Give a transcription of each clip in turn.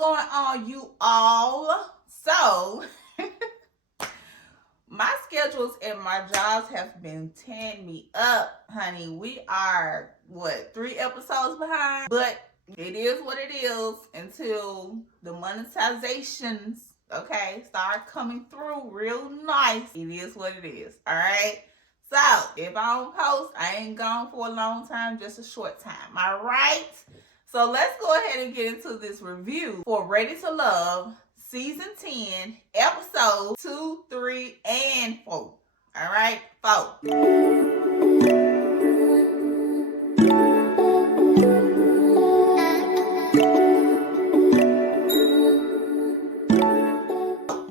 going on, you all? So, my schedules and my jobs have been tearing me up, honey. We are, 3 episodes behind? But it is what it is until the monetizations, okay, start coming through real nice. It is what it is, all right? So, if I don't post, I ain't gone for a long time, just a short time, all right? So, let's go ahead and get into this review for Ready to Love, Season 10, Episodes 2, 3, and 4. All right? 4.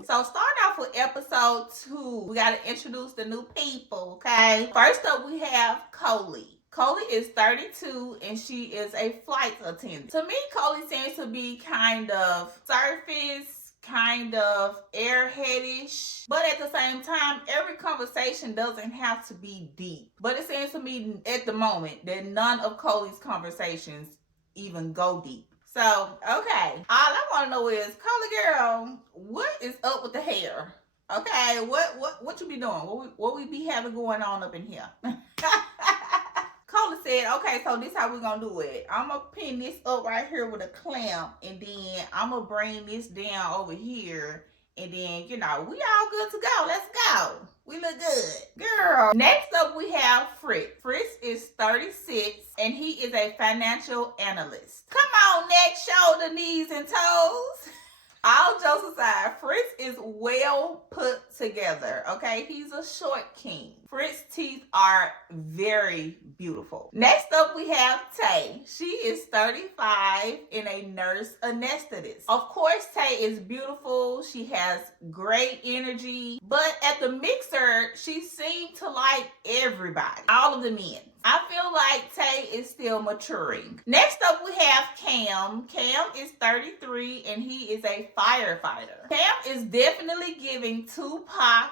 So starting off with episode 2, we got to introduce the new people, okay? First up, we have Coley. Coley is 32 and she is a flight attendant. To me, Coley seems to be kind of surface, kind of airheadish, but at the same time, every conversation doesn't have to be deep. But it seems to me at the moment that none of Coley's conversations even go deep. So, okay, all I want to know is, Coley girl, what is up with the hair? Okay, what you be doing? What we be having going on up in here? Coley said, okay, so this how we gonna do it. I'm gonna pin this up right here with a clamp, and then I'm gonna bring this down over here, and then, you know, we all good to go. Let's go. We look good. Girl. Next up, we have Fritz. Fritz is 36, and he is a financial analyst. Come on, neck, shoulder, knees, and toes. All jokes aside, Fritz is well put together, okay? He's a short king. Fritz's teeth are very beautiful. Next up, we have Tay. She is 35 and a nurse anesthetist. Of course, Tay is beautiful. She has great energy. But at the mixer, she seemed to like everybody, all of the men. I feel like Tay is still maturing. Next up, we have Cam. Cam is 33 and he is a firefighter. Cam is definitely giving Tupac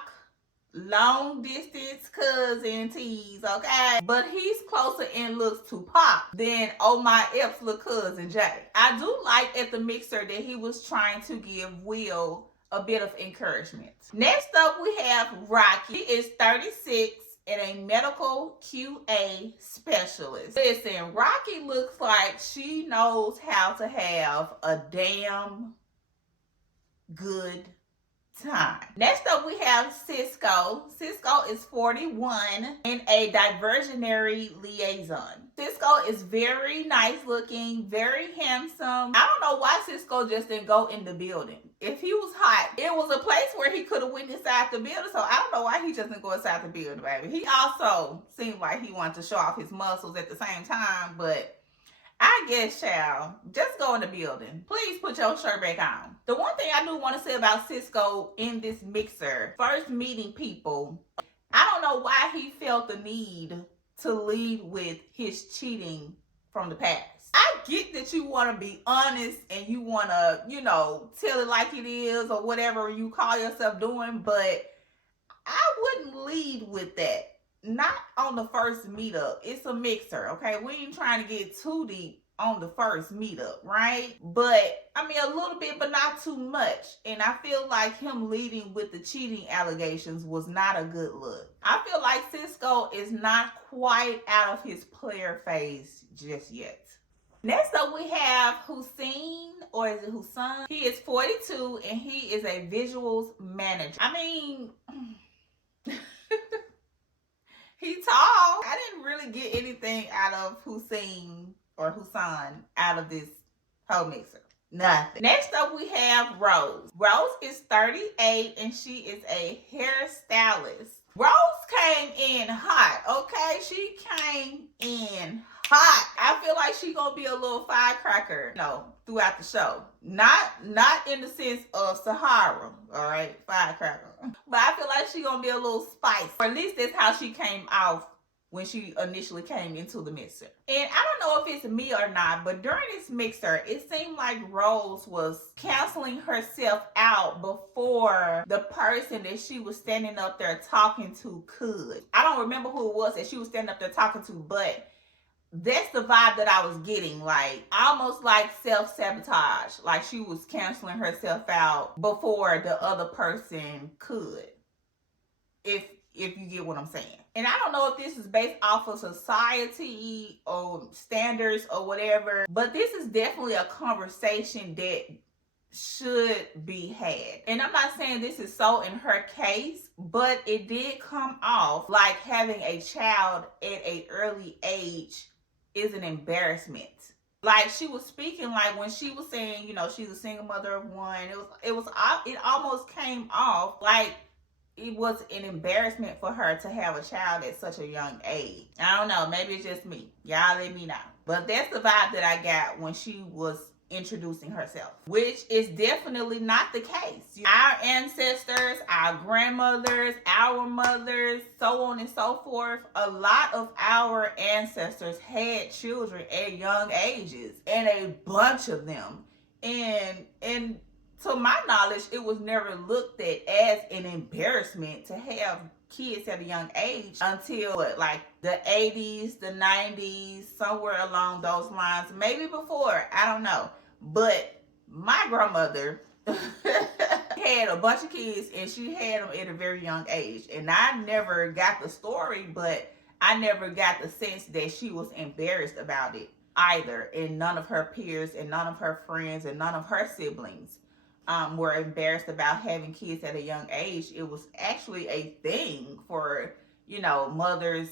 long distance cousin tease, okay? But he's closer in looks to Pop than Oh My F's little cousin Jay. I do like at the mixer that he was trying to give Will a bit of encouragement. Next up, we have Rocky. He is 36 and a medical QA specialist. Listen, Rocky looks like she knows how to have a damn good time. Next up, we have Cisco. Cisco is 41 and a diversionary liaison. Cisco is very nice looking, very handsome. I don't know why Cisco just didn't go in the building. If he was hot, it was a place where he could have went inside the building, so I don't know why he just didn't go inside the building, baby. He also seemed like he wanted to show off his muscles at the same time, but I guess, child, just go in the building. Please put your shirt back on. The one thing I do want to say about Cisco in this mixer, first meeting people, I don't know why he felt the need to lead with his cheating from the past. I get that you want to be honest and you want to, you know, tell it like it is or whatever you call yourself doing, but I wouldn't lead with that. Not on the first meetup. It's a mixer, okay? We ain't trying to get too deep on the first meetup, right? But, I mean, a little bit, but not too much. And I feel like him leading with the cheating allegations was not a good look. I feel like Cisco is not quite out of his player phase just yet. Next up, we have Hussein, or is it Hussein? He is 42, and he is a visuals manager. I mean... He's tall. I didn't really get anything out of Hussein or Hussein out of this whole mixer. Nothing. Next up, we have Rose. Rose is 38 and she is a hairstylist. Rose came in hot, okay? She came in hot. I feel like she gonna be a little firecracker, throughout the show. Not in the sense of Sahara, all right? Firecracker. But I feel like she gonna be a little spicy. Or at least that's how she came off when she initially came into the mixer. And I don't know if it's me or not, but during this mixer, it seemed like Rose was canceling herself out before the person that she was standing up there talking to could. I don't remember who it was that she was standing up there talking to, but that's the vibe that I was getting, like almost like self-sabotage, like she was canceling herself out before the other person could, if you get what I'm saying. And I don't know if this is based off of society or standards or whatever, but this is definitely a conversation that should be had. And I'm not saying this is so in her case, but it did come off like having a child at an early age is an embarrassment. Like she was speaking, like when she was saying, you know, she's a single mother of one, it almost came off like it was an embarrassment for her to have a child at such a young age. I don't know, maybe it's just me. Y'all let me know. But that's the vibe that I got when she was introducing herself, which is definitely not the case. Our ancestors, our grandmothers, our mothers, so on and so forth, a lot of our ancestors had children at young ages, and a bunch of them. And to my knowledge, it was never looked at as an embarrassment to have kids at a young age until like the 80s, the 90s, somewhere along those lines. Maybe before, I don't know. But my grandmother had a bunch of kids, and she had them at a very young age. And I never got the story, but I never got the sense that she was embarrassed about it either. And none of her peers and none of her friends and none of her siblings were embarrassed about having kids at a young age. It was actually a thing for, you know, mothers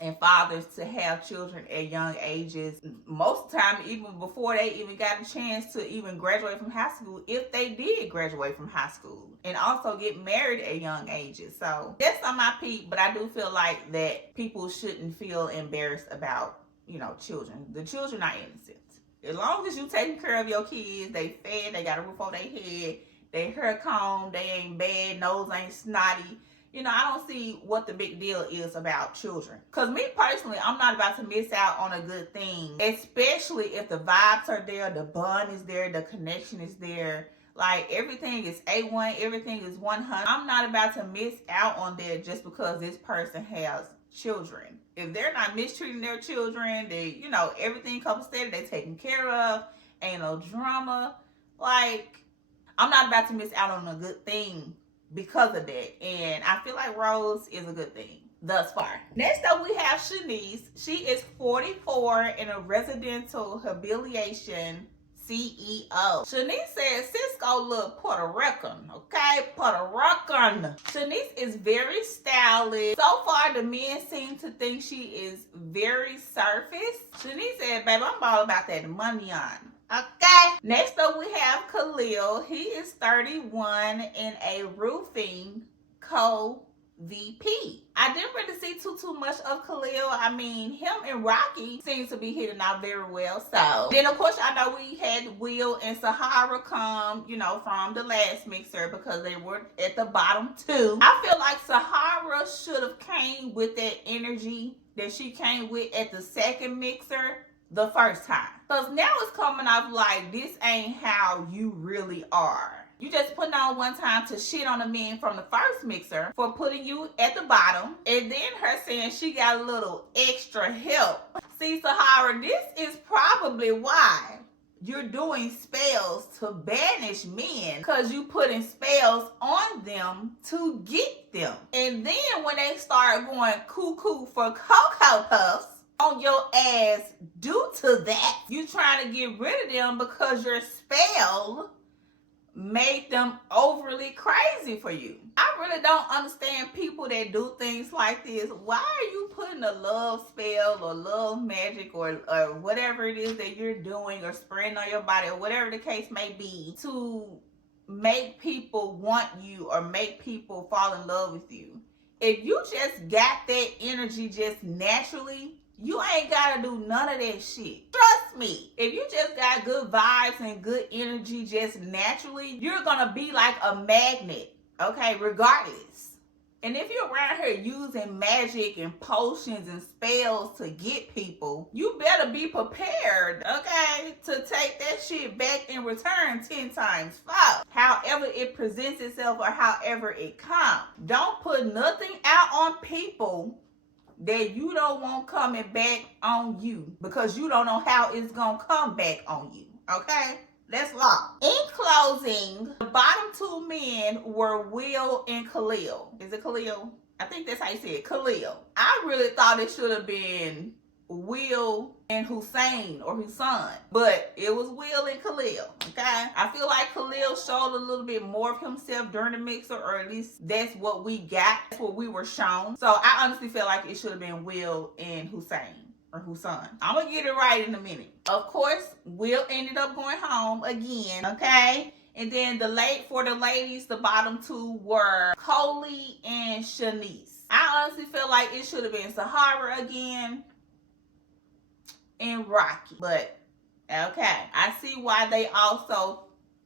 and fathers to have children at young ages. Most of the time, even before they even got a chance to even graduate from high school, if they did graduate from high school, and also get married at young ages. So that's on my peak, but I do feel like that people shouldn't feel embarrassed about, you know, children. The children are innocent. As long as you taking care of your kids, they fed, they got a roof over their head, they hair combed, they ain't bad, nose ain't snotty. You know, I don't see what the big deal is about children. Because me personally, I'm not about to miss out on a good thing. Especially if the vibes are there, the bond is there, the connection is there. Like, everything is A1, everything is 100. I'm not about to miss out on that just because this person has children. If they're not mistreating their children, they, you know, everything comes steady, they taken care of, ain't no drama. Like, I'm not about to miss out on a good thing because of that. And I feel like Rose is a good thing thus far. Next up, we have Shanice. She is 44 in a residential habilitation CEO. Shanice says Cisco look Puerto Rican, okay? Puerto Rican. Shanice is very stylish. So far, the men seem to think she is very surface. Shanice said, baby, I'm all about that money on. Okay. Next up, we have Khalil. He is 31 in a roofing co-VP. I didn't really see too much of Khalil. I mean, him and Rocky seems to be hitting out very well. So then, of course, I know we had Will and Sahara come, you know, from the last mixer because they were at the bottom too. I feel like Sahara should have came with that energy that she came with at the second mixer the first time. Because now it's coming off like this ain't how you really are. You just putting on one time to shit on the men from the first mixer for putting you at the bottom. And then her saying she got a little extra help. See, Sahara, this is probably why you're doing spells to banish men. Because you putting spells on them to get them. And then when they start going cuckoo for Cocoa Puffs on your ass due to that, you trying to get rid of them because your spell made them overly crazy for you. I really don't understand people that do things like this. Why are you putting a love spell or love magic or whatever it is that you're doing or spraying on your body or whatever the case may be to make people want you or make people fall in love with you? If you just got that energy just naturally, you ain't gotta do none of that shit. Trust me. If you just got good vibes and good energy just naturally, you're gonna be like a magnet, okay, regardless. And if you're around here using magic and potions and spells to get people, you better be prepared, okay, to take that shit back in return 10 times 5. However it presents itself or however it comes. Don't put nothing out on people that you don't want coming back on you because you don't know how it's gonna come back on you. Okay? Let's lock. In closing, the bottom two men were Will and Khalil. Is it Khalil? I think that's how you say it. Khalil. I really thought it should have been Will and Hussein or Hussein, but it was Will and Khalil. Okay, I feel like Khalil showed a little bit more of himself during the mixer, or at least that's what we got, that's what we were shown. So I honestly feel like it should have been Will and Hussein or Hussein. I'm gonna get it right in a minute. Of course, Will ended up going home again. Okay. And then for the ladies, the bottom two were Coley and Shanice. I honestly feel like it should have been Sahara again and Rocky. But, okay. I see why they also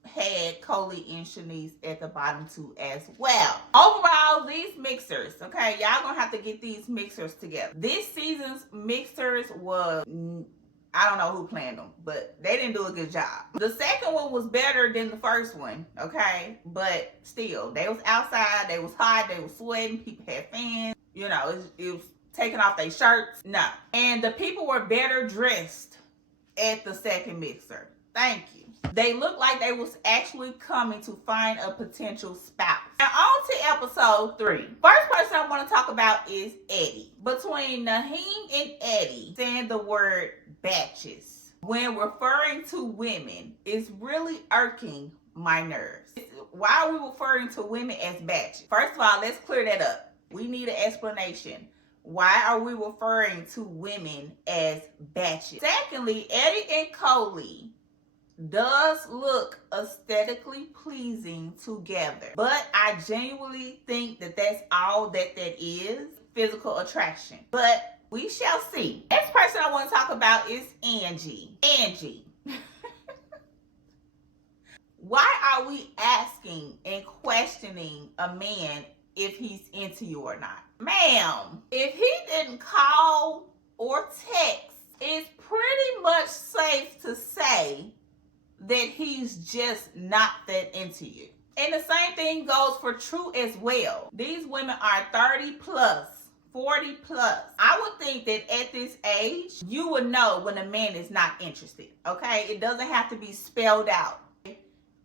had Coley and Shanice at the bottom two as well. Overall, these mixers, okay, y'all gonna have to get these mixers together. This season's mixers was... I don't know who planned them, but they didn't do a good job. The second one was better than the first one, okay? But still, they was outside, they was hot, they was sweating, people had fans. You know, it was taking off their shirts. No. And the people were better dressed at the second mixer. Thank you. They looked like they was actually coming to find a potential spouse. Now on to episode 3. First person I want to talk about is Eddie. Between Naheem and Eddie, saying the word batches when referring to women is really irking my nerves. Why are we referring to women as batches? First of all, let's clear that up. We need an explanation. Why are we referring to women as batches? Secondly, Eddie and Coley does look aesthetically pleasing together, but I genuinely think that that's all that is, physical attraction. But we shall see. Next person I want to talk about is Angie. Angie. Why are we asking and questioning a man if he's into you or not? Ma'am, if he didn't call or text, it's pretty much safe to say that he's just not that into you. And the same thing goes for True as well. These women are 30 plus, 40 plus. I would think that at this age, you would know when a man is not interested, okay? It doesn't have to be spelled out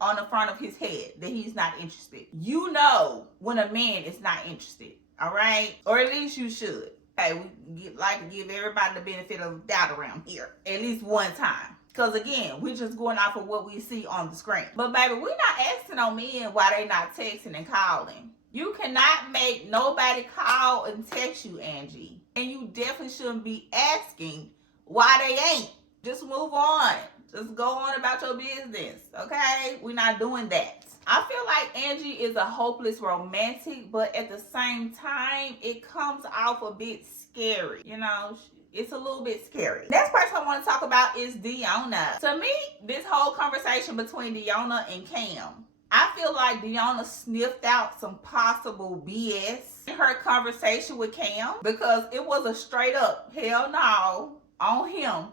on the front of his head that he's not interested. You know when a man is not interested, all right? Or at least you should. Okay, we like to give everybody the benefit of the doubt around here, at least one time. Because again, we're just going off of what we see on the screen. But baby, we're not asking on men why they not texting and calling. You cannot make nobody call and text you, Angie. And you definitely shouldn't be asking why they ain't. Just move on. Just go on about your business, okay? We're not doing that. I feel like Angie is a hopeless romantic, but at the same time, it comes off a bit scary. You know, it's a little bit scary. Next person I want to talk about is Deanna. To me, this whole conversation between Deanna and Cam, I feel like Deanna sniffed out some possible BS in her conversation with Cam, because it was a straight up hell no on him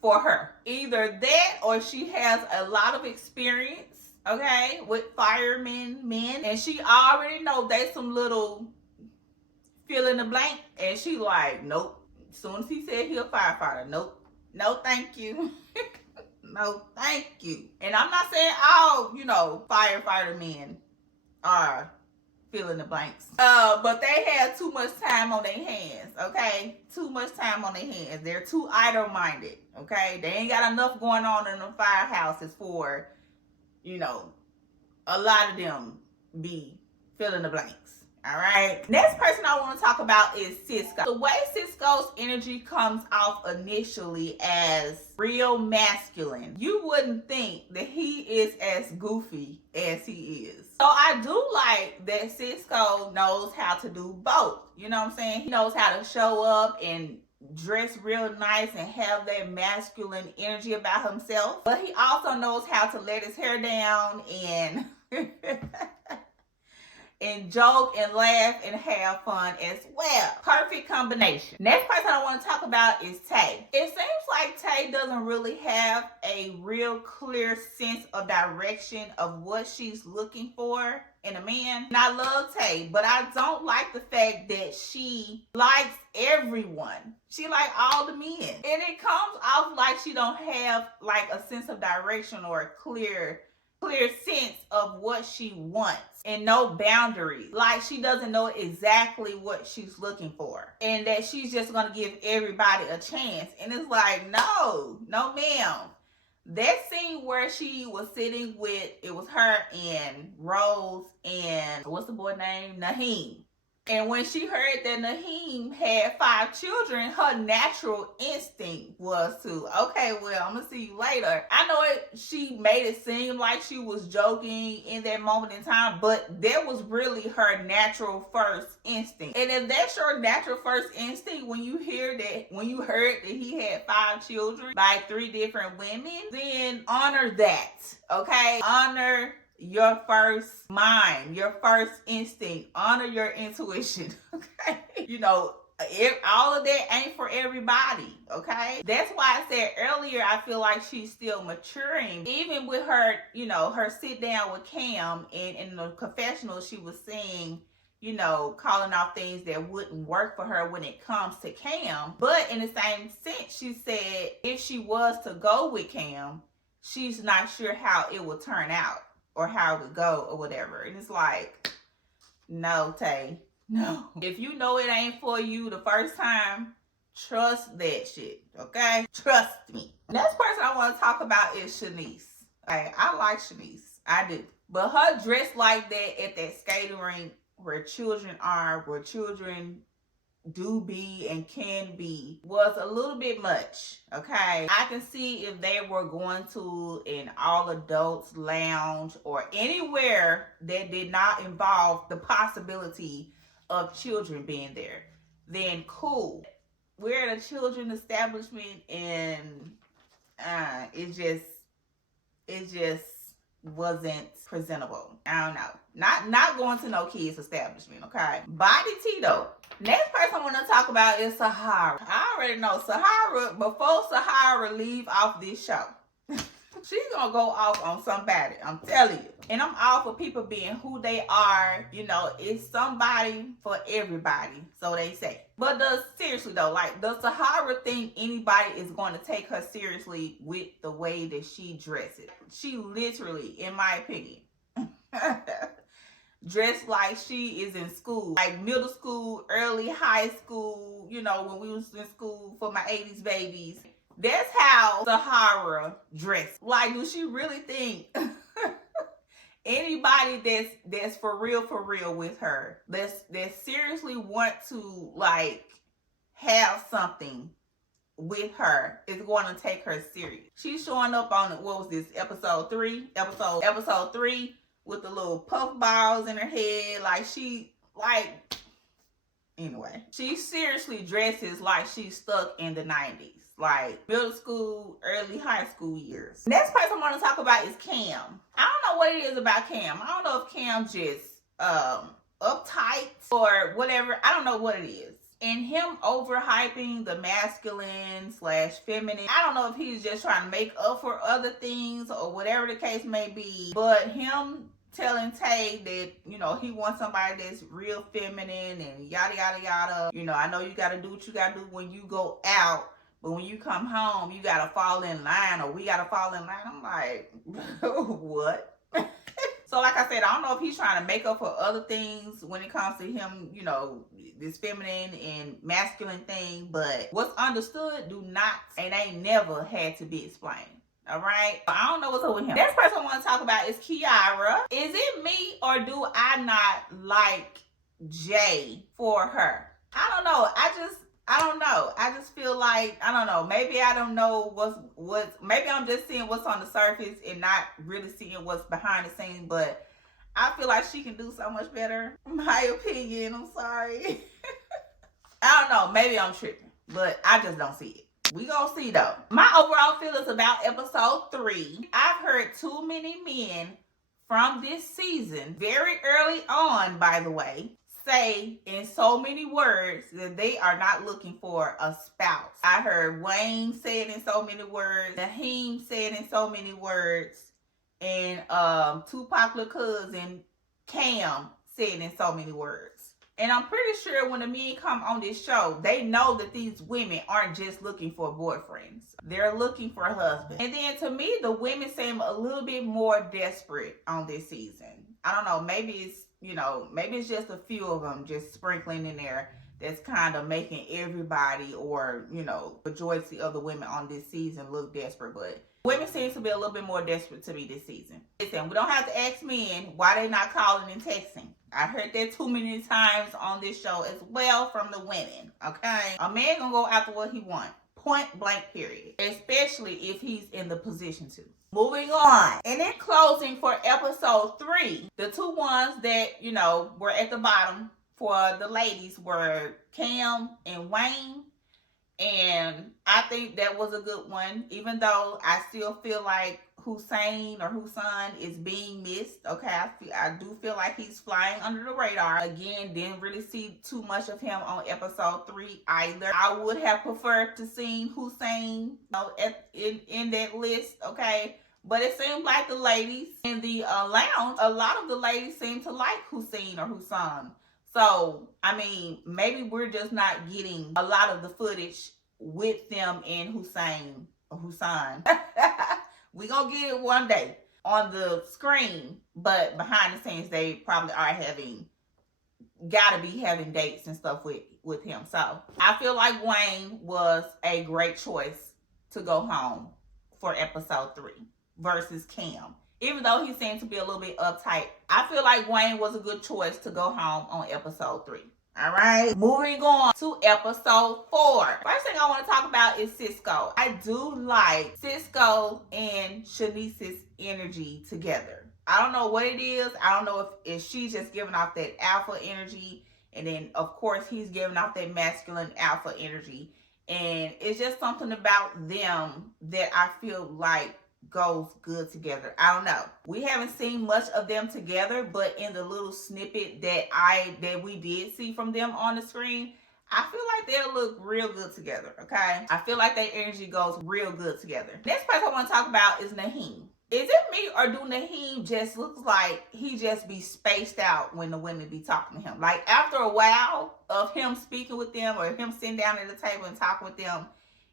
for her. Either that or she has a lot of experience, okay, with firemen, men, and she already know they some little fill in the blank, and she like, nope. As soon as he said he a firefighter, nope, no thank you. No thank you. And I'm not saying all, firefighter men are fill in the blanks. But they had too much time on their hands, okay? Too much time on their hands. They're too idle-minded, okay? They ain't got enough going on in the firehouses for, a lot of them be fill in the blanks. All right. Next person I want to talk about is Cisco. The way Cisco's energy comes off initially as real masculine, you wouldn't think that he is as goofy as he is. So I do like that Cisco knows how to do both. You know what I'm saying? He knows how to show up and dress real nice and have that masculine energy about himself. But he also knows how to let his hair down and... and joke and laugh and have fun as well. Perfect combination. Next person I want to talk about is Tay. It seems like Tay doesn't really have a real clear sense of direction of what she's looking for in a man. And I love Tay, but I don't like the fact that she likes everyone. She like all the men. And it comes off like she don't have like a sense of direction or a clear sense of what she wants and no boundaries. Like she doesn't know exactly what she's looking for and that she's just gonna give everybody a chance. And it's like, no ma'am. That scene where she was sitting with, it was her and Rose and what's the boy name? Naheem. And when she heard that Naheem had 5 children, her natural instinct was to, okay, well, I'm gonna see you later. I know she made it seem like she was joking in that moment in time, but that was really her natural first instinct. And if that's your natural first instinct, when you heard that he had 5 children by 3 different women, then honor that, okay? Honor your first mind, your first instinct, honor your intuition, okay? You know, all of that ain't for everybody, okay? That's why I said earlier, I feel like she's still maturing. Even with her, you know, her sit down with Cam and in the confessional, she was saying, you know, calling off things that wouldn't work for her when it comes to Cam. But in the same sense, she said if she was to go with Cam, she's not sure how it would turn out or how it would go or whatever. And it's like, no, Tay, no. If you know it ain't for you the first time, trust that shit, okay? Trust me. Next person I want to talk about is Shanice. Okay, I like Shanice. I do. But her dress like that at that skating rink where children are, where children do be and can be, was a little bit much, okay? I can see if they were going to an all adults lounge or anywhere that did not involve the possibility of children being there, then cool. We're at a children establishment and it just wasn't presentable. I don't know. Not going to no kids establishment, okay? Body T though. Next person I want to talk about is Sahara. I already know Sahara, before Sahara leave off this show, she's gonna go off on somebody, I'm telling you. And I'm all for people being who they are. You know, it's somebody for everybody, so they say. But seriously though, like, does Sahara think anybody is going to take her seriously with the way that she dresses? She literally, in my opinion, dressed like she is in school, like middle school, early high school, you know, when we was in school for my 80s babies. That's how Sahara dressed. Like, do she really think anybody that's for real with her, that seriously want to like have something with her, is going to take her serious? She's showing up on, what was this, episode 3 with the little puff balls in her head. Like, anyway, she seriously dresses like she's stuck in the 90s. Like middle school, early high school years. Next person I want to talk about is Cam. I don't know what it is about Cam. I don't know if Cam just uptight or whatever. I don't know what it is. And him overhyping the masculine / feminine. I don't know if he's just trying to make up for other things or whatever the case may be. But him telling Tay that, you know, he wants somebody that's real feminine and yada, yada, yada. You know, I know you got to do what you got to do when you go out. But when you come home, you got to fall in line, or we got to fall in line. I'm like, what? So like I said, I don't know if he's trying to make up for other things when it comes to him, you know, this feminine and masculine thing. But what's understood do not and ain't never had to be explained. All right? I don't know what's up with him. Next person I want to talk about is Kiara. Is it me, or do I not like Jay for her? I don't know. I don't know. I just feel like, I don't know. Maybe I don't know what's maybe I'm just seeing what's on the surface and not really seeing what's behind the scenes. But I feel like she can do so much better. My opinion. I'm sorry. I don't know. Maybe I'm tripping, but I just don't see it. We gonna see though. My overall feelings about episode 3. I've heard too many men from this season, very early on, by the way, say in so many words that they are not looking for a spouse. I heard Wayne say it in so many words, Naheem said it in so many words, and Tupac little cousin Cam said it in so many words. And I'm pretty sure when the men come on this show, they know that these women aren't just looking for boyfriends. They're looking for husbands. And then to me, the women seem a little bit more desperate on this season. I don't know, maybe it's just a few of them just sprinkling in there that's kind of making everybody, or, majority of the women on this season look desperate. But women seem to be a little bit more desperate to me this season. Listen, we don't have to ask men why they not calling and texting. I heard that too many times on this show as well from the women, okay? A man gonna go after what he want. Point blank period. Especially if he's in the position to. Moving on. And in closing for episode 3, the two ones that, were at the bottom for the ladies were Cam and Wayne. And I think that was a good one, even though I still feel like Hussein is being missed. Okay, I do feel like he's flying under the radar. Again, didn't really see too much of him on episode 3 either. I would have preferred to see Hussein in that list, okay? But it seemed like the ladies in the lounge, a lot of the ladies seem to like Hussein or Hussein. So, I mean, maybe we're just not getting a lot of the footage with them and Hussein. We gonna get it one day on the screen, but behind the scenes, they probably are gotta be having dates and stuff with him. So, I feel like Wayne was a great choice to go home for episode 3 versus Cam. Even though he seemed to be a little bit uptight, I feel like Wayne was a good choice to go home on episode 3. All right, moving on to episode 4. First thing I want to talk about is Cisco. I do like Cisco and Shanice's energy together. I don't know what it is. I don't know if she's just giving off that alpha energy, and then of course he's giving off that masculine alpha energy. And it's just something about them that I feel like goes good together. I don't know. We haven't seen much of them together, but in the little snippet that we did see from them on the screen, I feel like they'll look real good together, okay? I feel like their energy goes real good together. Next person I want to talk about is Naheem. Is it me, or do Naheem just looks like he just be spaced out when the women be talking to him? Like, after a while of him speaking with them or him sitting down at the table and talking with them,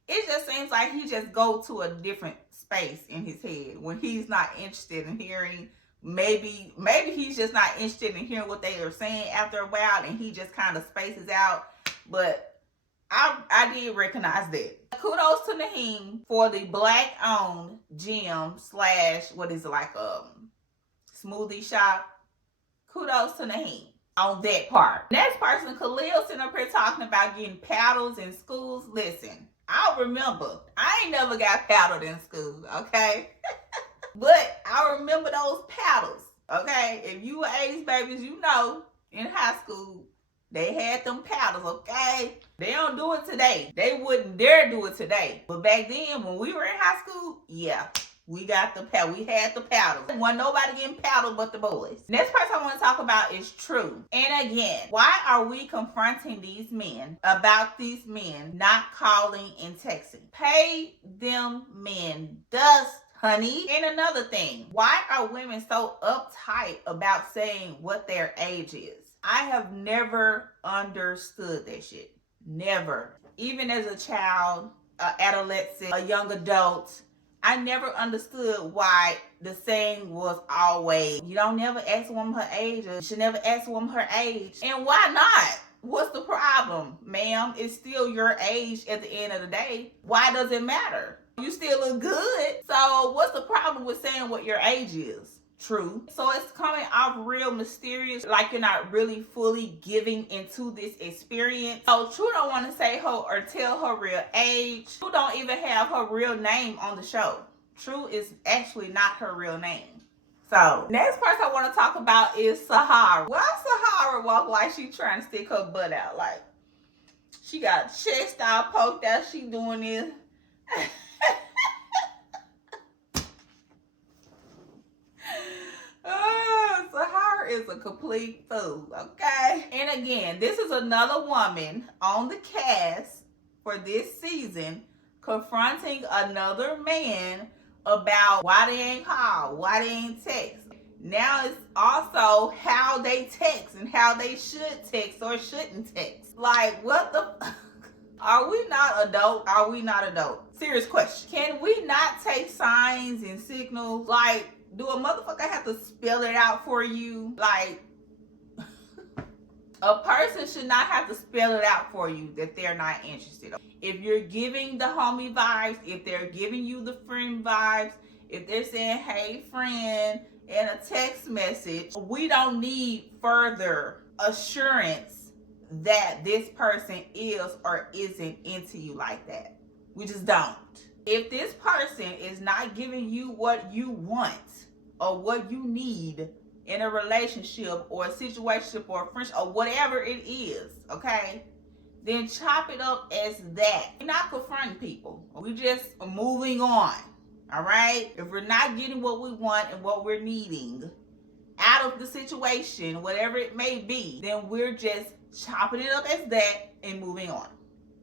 it just seems like he just go to a different space in his head when he's not interested in hearing. Maybe he's just not interested in hearing what they are saying after a while, and he just kind of spaces out. But I did recognize that. Kudos to Naheem for the black-owned gym / smoothie shop. Kudos to Naheem on that part. Next person, Khalil, sitting up here talking about getting paddles in schools. Listen, I remember, I ain't never got paddled in school, okay? But I remember those paddles, okay? If you were 80s babies, you know, in high school, they had them paddles, okay? They don't do it today. They wouldn't dare do it today. But back then, when we were in high school, yeah, we got the paddle. We had the paddles. Wasn't nobody getting paddled but the boys. Next person I want to talk about is True. And again, why are we confronting these men about these men not calling and texting? Pay them men dust, honey. And another thing, why are women so uptight about saying what their age is? I have never understood that shit. Never. Even as a child, an adolescent, a young adult, I never understood why the saying was always, you don't never ask a woman her age, or you should never ask a woman her age. And why not? What's the problem, ma'am? It's still your age at the end of the day. Why does it matter? You still look good. So what's the problem with saying what your age is? True. So it's coming off real mysterious, like you're not really fully giving into this experience. So True don't want to say her or tell her real age. True don't even have her real name on the show. True is actually not her real name. So next person I want to talk about is Sahara. Why Sahara walk like she trying to stick her butt out? Like she got chest all poked out. She doing this. is a complete fool, okay? And again, this is another woman on the cast for this season confronting another man about why they ain't call, why they ain't text. Now it's also how they text and how they should text or shouldn't text. Like, what the Are we not adult? Are we not adult? Serious question. Can we not take signs and signals? Like, do a motherfucker have to spell it out for you? Like, a person should not have to spell it out for you that they're not interested. If you're giving the homie vibes, if they're giving you the friend vibes, if they're saying, hey friend, in a text message, we don't need further assurance that this person is or isn't into you like that. We just don't. If this person is not giving you what you want or what you need in a relationship or a situationship or a friendship or whatever it is, okay, then chop it up as that. We're not confronting people. We just moving on. All right? If we're not getting what we want and what we're needing out of the situation, whatever it may be, then we're just chopping it up as that and moving on.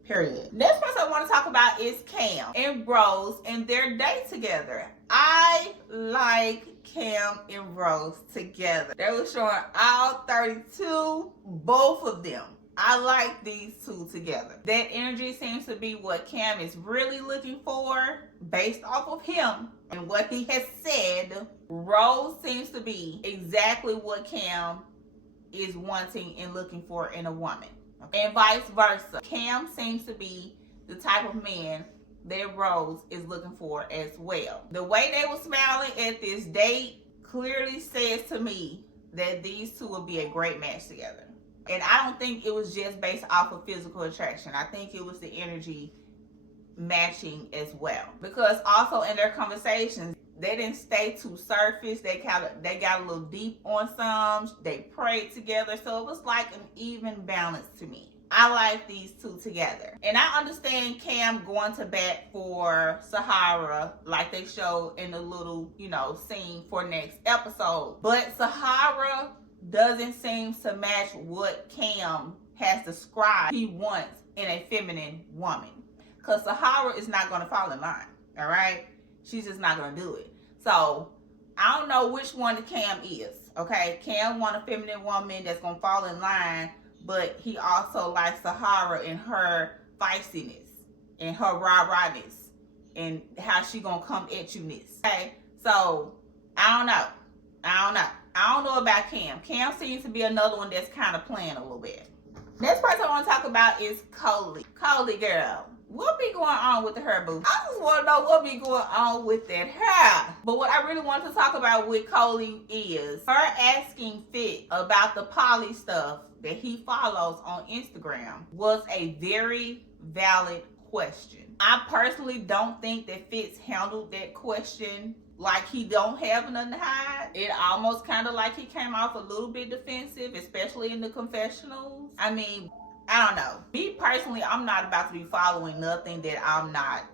Period. Next person I want to talk about is Cam and Rose and their date together. I like Cam and Rose together. They were showing all 32, both of them. I like these two together. That energy seems to be what Cam is really looking for based off of him and what he has said. Rose seems to be exactly what Cam is wanting and looking for in a woman. And vice versa. Cam seems to be the type of man that Rose is looking for as well. The way they were smiling at this date clearly says to me that these two will be a great match together. And I don't think it was just based off of physical attraction. I think it was the energy matching as well. Because also in their conversations, they didn't stay too surface. They got a little deep on some. They prayed together. So it was like an even balance to me. I like these two together. And I understand Cam going to bat for Sahara like they showed in the little, scene for next episode. But Sahara doesn't seem to match what Cam has described he wants in a feminine woman. Because Sahara is not going to fall in line, all right? She's just not going to do it. So, I don't know which one the Cam is, okay? Cam wants a feminine woman that's going to fall in line, but he also likes Sahara and her feistiness and her rah-rahness and how she going to come at you-ness, okay? So, I don't know. I don't know about Cam. Cam seems to be another one that's kind of playing a little bit. Next person I want to talk about is Coley. Coley, girl. What be going on with her, boo? I just want to know what be going on with that hair. But what I really want to talk about with Coley is her asking Fitz about the poly stuff that he follows on Instagram was a very valid question. I personally don't think that Fitz handled that question like he don't have nothing to hide. It almost kind of like he came off a little bit defensive, especially in the confessionals. I mean, I don't know. Me personally, I'm not about to be following nothing that I'm not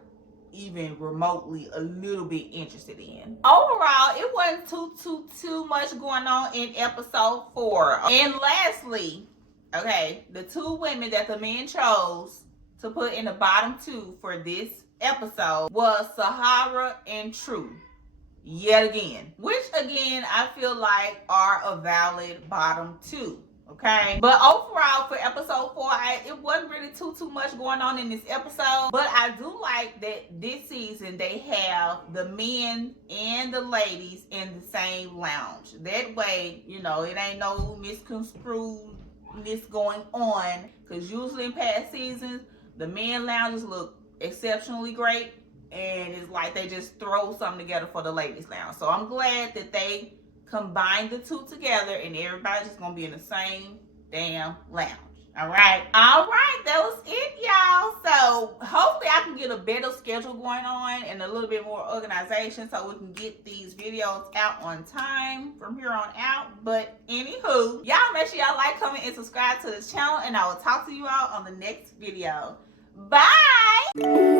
even remotely a little bit interested in. Overall, it wasn't too much going on in episode 4. And lastly, okay, the two women that the men chose to put in the bottom 2 for this episode was Sahara and True. Yet again, which again I feel like are a valid bottom 2, okay? But overall for episode 4, it wasn't really too much going on in this episode, but I do like that this season they have the men and the ladies in the same lounge. That way, it ain't no misconstruedness going on, because usually in past seasons the men lounges look exceptionally great, and it's like they just throw something together for the ladies lounge. So I'm glad that they combined the two together and everybody's just gonna be in the same damn lounge. All right, that was it, y'all. So hopefully I can get a better schedule going on and a little bit more organization so we can get these videos out on time from here on out. But anywho, y'all make sure y'all like, comment, and subscribe to this channel, and I will talk to you all on the next video. Bye.